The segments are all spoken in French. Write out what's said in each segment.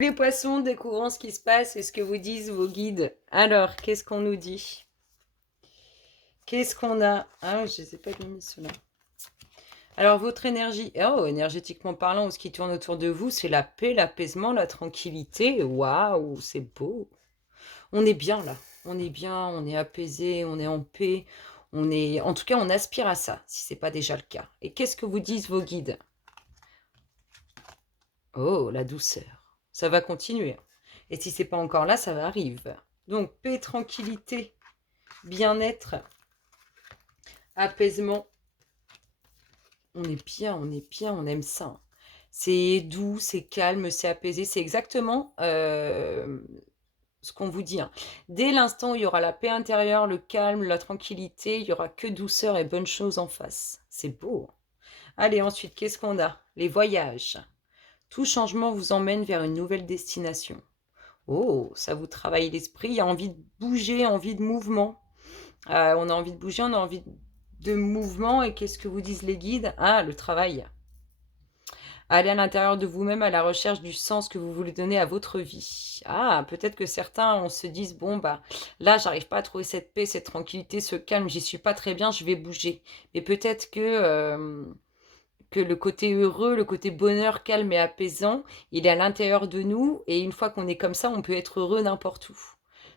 Les poissons, découvrons ce qui se passe et ce que vous disent vos guides. Alors, qu'est-ce qu'on nous dit? Qu'est-ce qu'on a? Ah, je ne les ai pas mis ceux-là. Alors, votre énergie, oh, énergétiquement parlant, ce qui tourne autour de vous, c'est la paix, l'apaisement, la tranquillité. Waouh, c'est beau. On est bien là. On est bien, on est apaisé, on est en paix. En tout cas, on aspire à ça, si ce n'est pas déjà le cas. Et qu'est-ce que vous disent vos guides? Oh, la douceur. Ça va continuer. Et si c'est pas encore là, ça va arriver. Donc, paix, tranquillité, bien-être, apaisement. On est bien, on est bien, on aime ça. C'est doux, c'est calme, c'est apaisé. C'est exactement ce qu'on vous dit. Dès l'instant où il y aura la paix intérieure, le calme, la tranquillité, il y aura que douceur et bonnes choses en face. C'est beau. Allez, ensuite, qu'est-ce qu'on a? Les voyages. Tout changement vous emmène vers une nouvelle destination. Oh, ça vous travaille l'esprit, il y a envie de bouger, envie de mouvement. On a envie de bouger, on a envie de mouvement. Et qu'est-ce que vous disent les guides? Ah, le travail. Aller à l'intérieur de vous-même à la recherche du sens que vous voulez donner à votre vie. Ah, peut-être que certains on se disent, bon, bah, là, j'arrive pas à trouver cette paix, cette tranquillité, ce calme, j'y suis pas très bien, je vais bouger. Mais peut-être que le côté heureux, le côté bonheur, calme et apaisant, il est à l'intérieur de nous. Et une fois qu'on est comme ça, on peut être heureux n'importe où.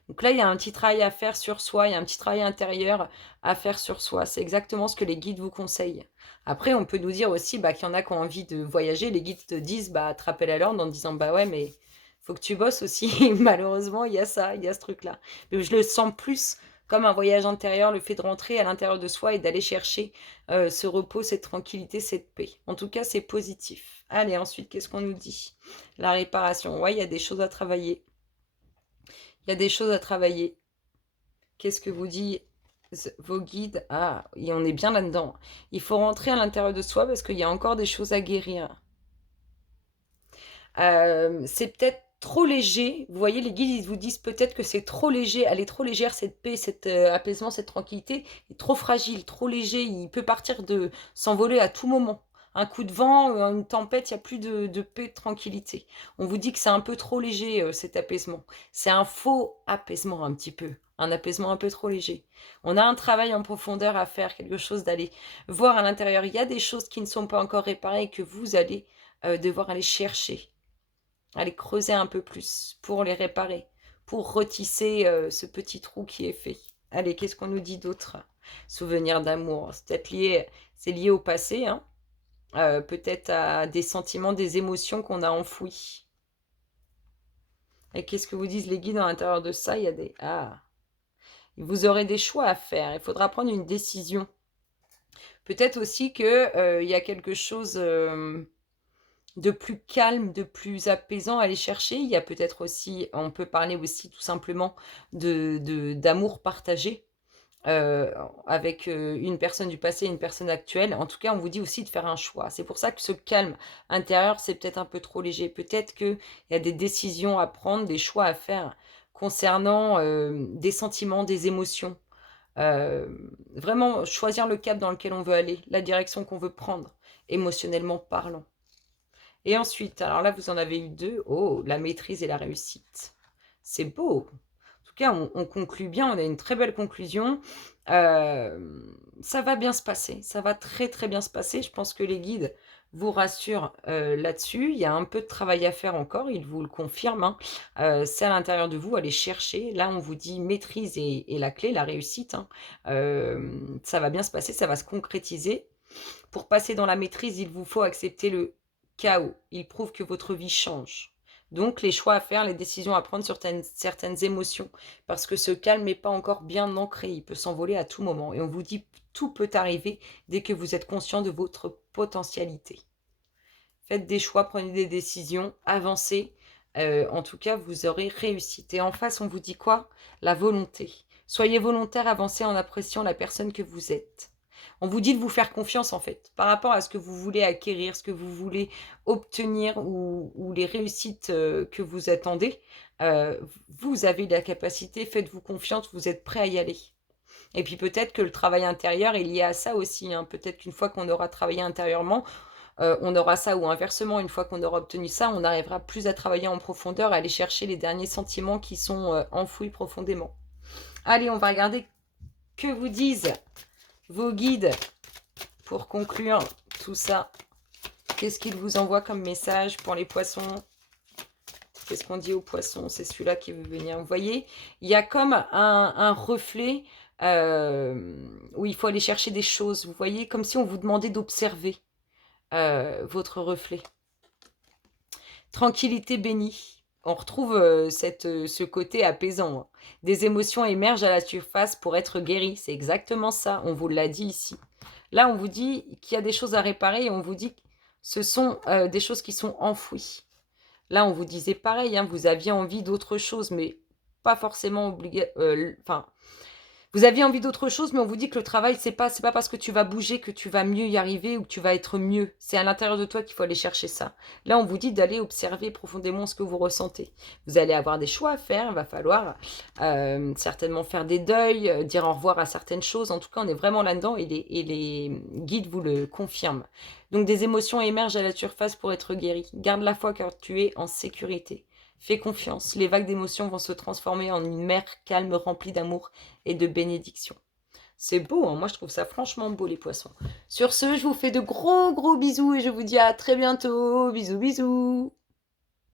Donc là, il y a un petit travail à faire sur soi, il y a un petit travail intérieur à faire sur soi. C'est exactement ce que les guides vous conseillent. Après, on peut nous dire aussi bah, qu'il y en a qui ont envie de voyager. Les guides te disent, bah, te rappellent à l'ordre en disant, bah ouais, mais faut que tu bosses aussi. Malheureusement, il y a ça, il y a ce truc-là. Mais je le sens plus comme un voyage intérieur, le fait de rentrer à l'intérieur de soi et d'aller chercher ce repos, cette tranquillité, cette paix. En tout cas, c'est positif. Allez, ensuite, qu'est-ce qu'on nous dit? La réparation. Ouais, il y a des choses à travailler. Il y a des choses à travailler. Qu'est-ce que vous dit vos guides? Ah, et on est bien là-dedans. Il faut rentrer à l'intérieur de soi parce qu'il y a encore des choses à guérir. C'est peut-être trop léger. Vous voyez, les guides, ils vous disent peut-être que c'est trop léger. Elle est trop légère, cette paix, cet apaisement, cette tranquillité. Est trop fragile, trop léger. Il peut partir de s'envoler à tout moment. Un coup de vent, une tempête, il n'y a plus de paix, de tranquillité. On vous dit que c'est un peu trop léger, cet apaisement. C'est un faux apaisement, un petit peu. Un apaisement un peu trop léger. On a un travail en profondeur à faire, quelque chose d'aller voir à l'intérieur. Il y a des choses qui ne sont pas encore réparées et que vous allez devoir aller chercher, aller creuser un peu plus pour les réparer, pour retisser ce petit trou qui est fait. Allez, qu'est-ce qu'on nous dit d'autre? Souvenir d'amour, c'est peut-être lié, c'est lié au passé, hein, peut-être à des sentiments, des émotions qu'on a enfouies. Et qu'est-ce que vous disent les guides à l'intérieur de ça? Il y a des... Ah, vous aurez des choix à faire, il faudra prendre une décision. Peut-être aussi qu'il y a quelque chose de plus calme, de plus apaisant à aller chercher. Il y a peut-être aussi, on peut parler aussi tout simplement d'amour partagé euh, avec une personne du passé et une personne actuelle. En tout cas, on vous dit aussi de faire un choix. C'est pour ça que ce calme intérieur, c'est peut-être un peu trop léger. Peut-être qu'il y a des décisions à prendre, des choix à faire concernant des sentiments, des émotions. Euh, Vraiment choisir le cap dans lequel on veut aller, la direction qu'on veut prendre, émotionnellement parlant. Et ensuite, alors là, vous en avez eu deux. Oh, la maîtrise et la réussite. C'est beau. En tout cas, on conclut bien, on a une très belle conclusion. Ça va bien se passer, ça va très très bien se passer. Je pense que les guides vous rassurent là-dessus. Il y a un peu de travail à faire encore, ils vous le confirment, hein. C'est à l'intérieur de vous, allez chercher. Là, on vous dit maîtrise et la clé, la réussite, hein. Ça va bien se passer, ça va se concrétiser. Pour passer dans la maîtrise, il vous faut accepter le chaos. Il prouve que votre vie change. Donc, les choix à faire, les décisions à prendre sur certaines émotions. Parce que ce calme n'est pas encore bien ancré. Il peut s'envoler à tout moment. Et on vous dit, tout peut arriver dès que vous êtes conscient de votre potentialité. Faites des choix, prenez des décisions, avancez. En tout cas, vous aurez réussi. Et en face, on vous dit quoi? La volonté. Soyez volontaire, avancez en appréciant la personne que vous êtes. On vous dit de vous faire confiance en fait, par rapport à ce que vous voulez acquérir, ce que vous voulez obtenir ou les réussites que vous attendez. Vous avez la capacité, faites-vous confiance, vous êtes prêt à y aller. Et puis peut-être que le travail intérieur est lié à ça aussi, hein. Peut-être qu'une fois qu'on aura travaillé intérieurement, on aura ça, ou inversement, une fois qu'on aura obtenu ça, on arrivera plus à travailler en profondeur, à aller chercher les derniers sentiments qui sont enfouis profondément. Allez, on va regarder que vous disent vos guides pour conclure tout ça. Qu'est-ce qu'ils vous envoient comme message pour les poissons? Qu'est-ce qu'on dit aux poissons? C'est celui-là qui veut venir. Vous voyez, il y a comme un reflet où il faut aller chercher des choses. Vous voyez, comme si on vous demandait d'observer votre reflet. Tranquillité bénie. On retrouve ce côté apaisant. Hein. Des émotions émergent à la surface pour être guéries. C'est exactement ça. On vous l'a dit ici. Là, on vous dit qu'il y a des choses à réparer et on vous dit que ce sont des choses qui sont enfouies. Là, on vous disait pareil, hein, vous aviez envie d'autre chose, mais pas forcément obligé. Enfin, vous aviez envie d'autre chose, mais on vous dit que le travail, c'est pas parce que tu vas bouger que tu vas mieux y arriver ou que tu vas être mieux. C'est à l'intérieur de toi qu'il faut aller chercher ça. Là, on vous dit d'aller observer profondément ce que vous ressentez. Vous allez avoir des choix à faire. Il va falloir certainement faire des deuils, dire au revoir à certaines choses. En tout cas, on est vraiment là-dedans et les guides vous le confirment. Donc, des émotions émergent à la surface pour être guéries. Garde la foi car tu es en sécurité. Fais confiance, les vagues d'émotions vont se transformer en une mer calme remplie d'amour et de bénédiction. C'est beau, hein. Moi je trouve ça franchement beau les poissons. Sur ce, je vous fais de gros bisous et je vous dis à très bientôt. Bisous bisous.